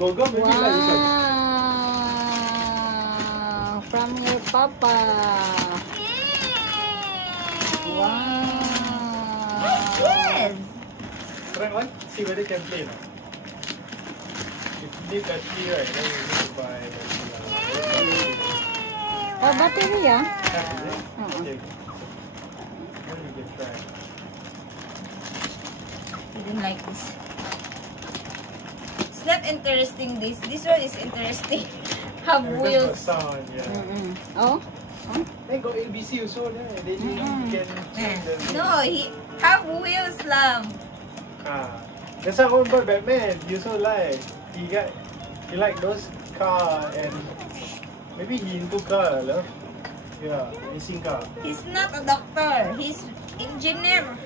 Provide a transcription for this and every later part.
Gogo, maybe like this one. Wow! From your papa. Wow! What's this? Try one, see whether you can play now. If you need battery, right, then you need to buy Oh, battery ah? Okay. Then we can try. I didn't like this. It's not interesting, this. This one is interesting. Have wheels. Sound, yeah. Oh? Then got ABC also, they can change the... No, he have wheels, love. That's why I want to buy Batman. He also like, he like those car and maybe he into car, love. Yeah, racing car. He's not a doctor. He's engineer.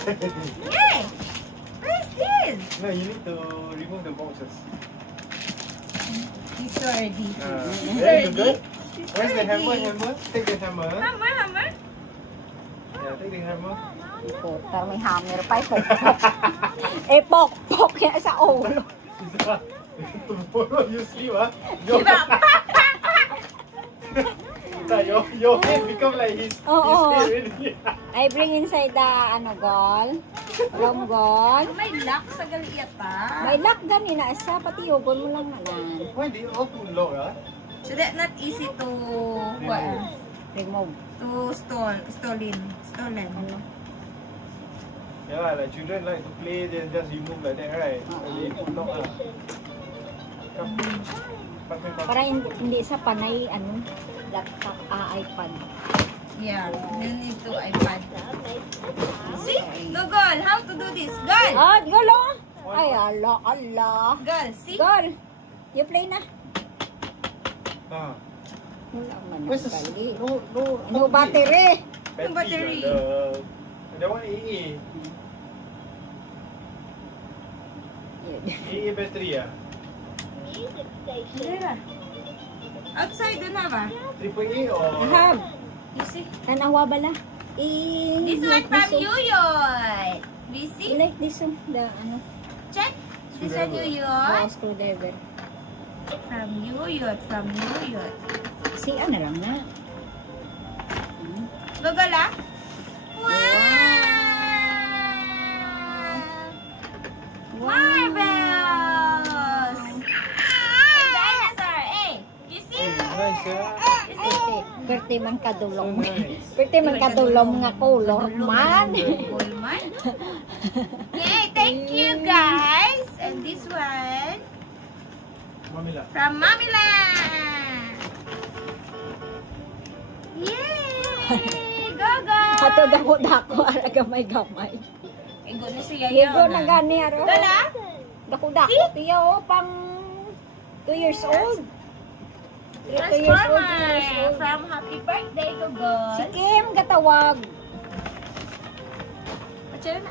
Hey, what is this? No, you need to remove the boxes. He's already. There you go. Where's the hammer? Take the hammer. Hammer. Yeah, take the hammer. Puta, may hammer pa. Pok yan sa ulo. Tomorrow you see, what? Your head become like his head already. I bring inside the goal. From goal. May lock sa galiyata. May lock gani na isa. Pati yugon mo lang naman. Why do you open lock, So that not easy to Remove. to stolen. Yeah, like children like to play, then just remove like that, right? They put lock. Para hindi sa panay laptop, iPad. Yeah, you need to iPad. See? Google, how to do this? Girl! Golo! Ay, Allah. Girl, see? Girl, you play na. Wala man Where's ang the... kali. No No battery. No battery. That one AA. AA battery, Outside dun na ba? AAA or... Have. You see? Tanawa bala. This one from Yuyot. We see? Like this one. The Check. This one Yuyot. Screwdriver. From Yuyot. Si lang na. Google ah. Wow! Marbles! Dinosaur! Hey! You see? Nice, Perti man kadulong. Perti man kadulong nga color man. Yay! Thank you guys! And this one Mamila. from Mamila! Yay! Go! Ato dako-dako ara gamay-gamay. Igo na siya Igo na gani aro. Dala? Dako-dako tiyo pang 2 years old. 2 years Transformer old. from Happy Birthday, Google. Si Kim katawag. Pachala na.